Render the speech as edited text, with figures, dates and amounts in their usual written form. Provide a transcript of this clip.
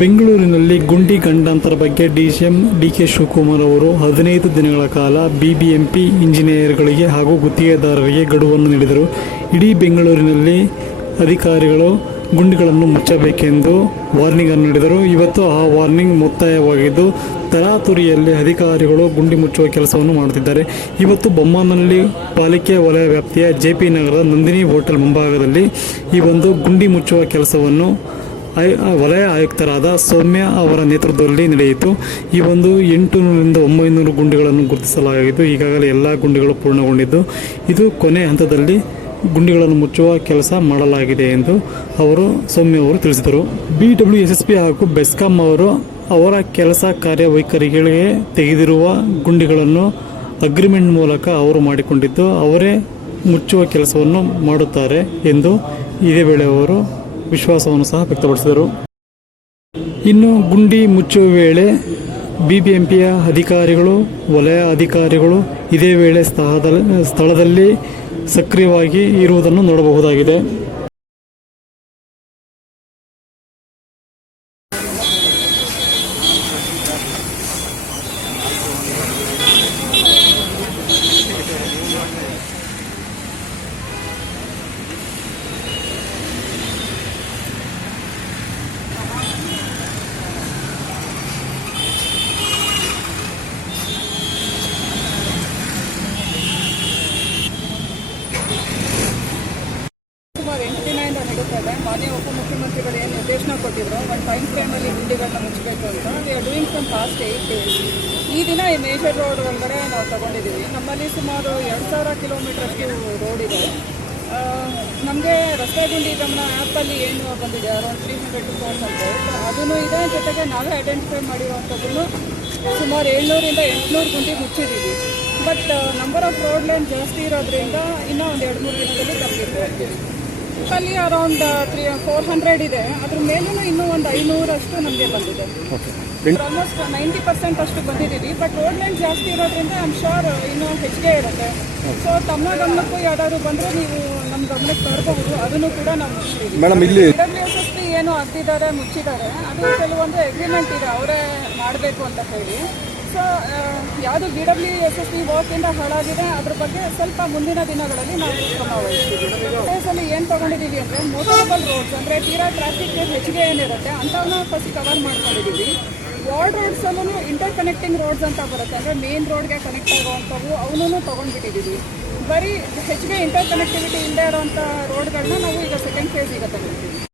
ಬೆಂಗಳೂರಿನಲ್ಲಿ ಗುಂಡಿ ಗಂಡಾಂತರ ಬಗ್ಗೆ ಡಿಸಿಎಂ ಡಿಕೆ ಶಿವಕುಮಾರ್ ಅವರು 15 ದಿನಗಳ ಕಾಲ ಬಿಬಿಎಂಪಿ ಇಂಜಿನಿಯರ್ಗಳಿಗೆ ಹಾಗೂ ಗುತ್ತಿಗೆದಾರರಿಗೆ ಗಡುವನ್ನು ನೀಡಿದರು. ಇಡೀ ಬೆಂಗಳೂರಿನಲ್ಲಿ ಅಧಿಕಾರಿಗಳು ಗುಂಡಿಗಳನ್ನು ಮುಚ್ಚಬೇಕೆಂದು ವಾರ್ನಿಂಗ್ ಅನ್ನು ನೀಡಿದರು. ಇವತ್ತು ಆ ವಾರ್ನಿಂಗ್ ಮುಕ್ತಾಯವಾಗಿದ್ದು ತರಾತುರಿಯಲ್ಲಿ ಅಧಿಕಾರಿಗಳು ಗುಂಡಿ ಮುಚ್ಚುವ ಕೆಲಸವನ್ನು ಮಾಡುತ್ತಿದ್ದಾರೆ. ಇವತ್ತು ಬೊಮ್ಮನಹಳ್ಳಿ ಪಾಲಿಕೆ ವಲಯ ವ್ಯಾಪ್ತಿಯ ಜೆಪಿ ನಗರದ ನಂದಿನಿ ಹೋಟೆಲ್ ಮುಂಭಾಗದಲ್ಲಿ ಈ ಒಂದು ಗುಂಡಿ ಮುಚ್ಚುವ ಕೆಲಸವನ್ನು ವಲಯ ಆಯುಕ್ತರಾದ ಸೌಮ್ಯ ಅವರ ನೇತೃತ್ವದಲ್ಲಿ ನಡೆಯಿತು. ಈ ಒಂದು 800ರಿಂದ 900 ಗುಂಡಿಗಳನ್ನು ಗುರುತಿಸಲಾಗಿದ್ದು ಈಗಾಗಲೇ ಎಲ್ಲ ಗುಂಡಿಗಳು ಪೂರ್ಣಗೊಂಡಿದ್ದು ಇದು ಕೊನೆ ಹಂತದಲ್ಲಿ ಗುಂಡಿಗಳನ್ನು ಮುಚ್ಚುವ ಕೆಲಸ ಮಾಡಲಾಗಿದೆ ಎಂದು ಅವರು ಸೌಮ್ಯ ಅವರು ತಿಳಿಸಿದರು. BWSSP ಹಾಗೂ ಬೆಸ್ಕಾಂ ಅವರು ಅವರ ಕೆಲಸ ಕಾರ್ಯವೈಖರಿಗಳಿಗೆ ತೆಗೆದಿರುವ ಗುಂಡಿಗಳನ್ನು ಅಗ್ರಿಮೆಂಟ್ ಮೂಲಕ ಅವರು ಮಾಡಿಕೊಂಡಿದ್ದು ಅವರೇ ಮುಚ್ಚುವ ಕೆಲಸವನ್ನು ಮಾಡುತ್ತಾರೆ ಎಂದು ಇದೇ ವೇಳೆ ಅವರು ವಿಶ್ವಾಸವನ್ನು ಸಹ ವ್ಯಕ್ತಪಡಿಸಿದರು. ಇನ್ನು ಗುಂಡಿ ಮುಚ್ಚುವ ವೇಳೆ ಬಿಬಿಎಂಪಿಯ ಅಧಿಕಾರಿಗಳು, ವಲಯ ಅಧಿಕಾರಿಗಳು ಇದೇ ವೇಳೆ ಸ್ಥಳದಲ್ಲಿ ಸಕ್ರಿಯವಾಗಿ ಇರುವುದನ್ನು ನೋಡಬಹುದಾಗಿದೆ. ಸುಮಾರು 8 ದಿನದಿಂದ ನಡೀತದೆ. ಮಾನ್ಯ ಉಪಮುಖ್ಯಮಂತ್ರಿಗಳು ಏನು ನಿರ್ದೇಶನ ಕೊಟ್ಟಿದ್ರು ಒಂದು ಟೈಮ್ ಫ್ರೇಮಲ್ಲಿ ಗುಂಡಿಗಳನ್ನ ಮುಚ್ಚಬೇಕು ಅಂತ, we are doing from past 8 days. ಈ ದಿನ ಈ ಮೇಜರ್ ರೋಡ್ ಒಳಗಡೆ ನಾವು ತಗೊಂಡಿದ್ದೀವಿ. ನಮ್ಮಲ್ಲಿ ಸುಮಾರು 2000 ಕಿಲೋಮೀಟರ್ಷ್ಟು ರೋಡ್ ಇದೆ. ನಮಗೆ ರಸ್ತೆ ಗುಂಡಿ ಗಮನ ಆ್ಯಪಲ್ಲಿ ಏನು ಬಂದಿದೆ ಅರೌಂಡ್ 300 to 400 ಅದೂ ಇದೆ. ಜೊತೆಗೆ ನಾವೇ ಐಡೆಂಟಿಫೈ ಮಾಡಿರುವಂಥದ್ದು ಸುಮಾರು 700ರಿಂದ 800 ಗುಂಡಿ ಮುಚ್ಚಿದ್ದೀವಿ. But number of road line ಜಾಸ್ತಿ ಇರೋದ್ರಿಂದ ಇನ್ನೂ ಒಂದು 2-3 ದಿನದಲ್ಲಿ ತಲುಪಿರ್ತೀವಿ. ಅಲ್ಲಿ ಅರೌಂಡ್ 400 ಇದೆ. ಅದ್ರ ಮೇಲೂ ಇನ್ನೂ ಒಂದು 500 ಅಷ್ಟು ನಮಗೆ ಬಂದಿದೆ. ಆಲ್ಮೋಸ್ಟ್ 90% ಅಷ್ಟು ಬಂದಿದ್ದೀವಿ. ಬಟ್ ರೋಡ್ ಲೈನ್ ಜಾಸ್ತಿ ಇರೋದ್ರಿಂದ ಐ ಆಮ್ ಶೋರ್ ಇನ್ನೂ ಹೆಚ್ಚಿಗೆ ಇರುತ್ತೆ. ಸೊ ತಮ್ಮ ಗಮನಕ್ಕೂ ಯಾವ್ದಾದ್ರು ಬಂದರೆ ನೀವು ನಮ್ಮ ಗಮನಕ್ಕೆ ತರಬಹುದು. ಅದನ್ನು ಕೂಡ ನಾವು ಮುಚ್ಚಿದ್ದೀವಿ. BWSSP ಏನು ಆಗ್ತಿದ್ದಾರೆ ಮುಚ್ಚಿದ್ದಾರೆ, ಅದು ಕೆಲವೊಂದು ಅಗ್ರಿಮೆಂಟ್ ಇದೆ ಅವರೇ ಮಾಡಬೇಕು ಅಂತ ಹೇಳಿ. ಸೊ ಯಾವುದು BWSSP ವರ್ಕಿಂದ ಹಾಳಾಗಿದೆ ಅದ್ರ ಬಗ್ಗೆ ಸ್ವಲ್ಪ ಮುಂದಿನ ದಿನಗಳಲ್ಲಿ ನಾವು ಕ್ರಮ ವಹಿಸ್ತೀವಿ. ಪ್ಲೇಸಲ್ಲಿ ಏನು ತೊಗೊಂಡಿದ್ದೀವಿ ಅಂದರೆ ಮೋಟರಬಲ್ ರೋಡ್ಸ್ ಅಂದರೆ ತೀರಾ ಟ್ರಾಫಿಕ್ ಹೆಚ್ಚಿಗೆ ಏನಿರುತ್ತೆ ಅಂಥವನ್ನ ಫಸ್ಟ್ ಕವರ್ ಮಾಡ್ಕೊಂಡಿದ್ದೀವಿ. ವಾರ್ಡ್ ರೋಡ್ಸಲ್ಲೂ ಇಂಟರ್ ಕನೆಕ್ಟಿಂಗ್ ರೋಡ್ಸ್ ಅಂತ ಬರುತ್ತೆ, ಅಂದರೆ ಮೇನ್ ರೋಡ್ಗೆ ಕನೆಕ್ಟ್ ಆಗುವಂಥವು ಅವನ್ನೂ ತೊಗೊಂಡ್ಬಿಟ್ಟಿದ್ದೀವಿ. ಬರೀ ಹೆಚ್ಚಿಗೆ ಇಂಟರ್ ಕನೆಕ್ಟಿವಿಟಿ ಇಲ್ಲದೆ ಇರೋವಂಥ ರೋಡ್ಗಳನ್ನ ನಾವು ಈಗ ಸೆಕೆಂಡ್ ಫೇಸ್ ಈಗ ತಗೊಳ್ತೀವಿ.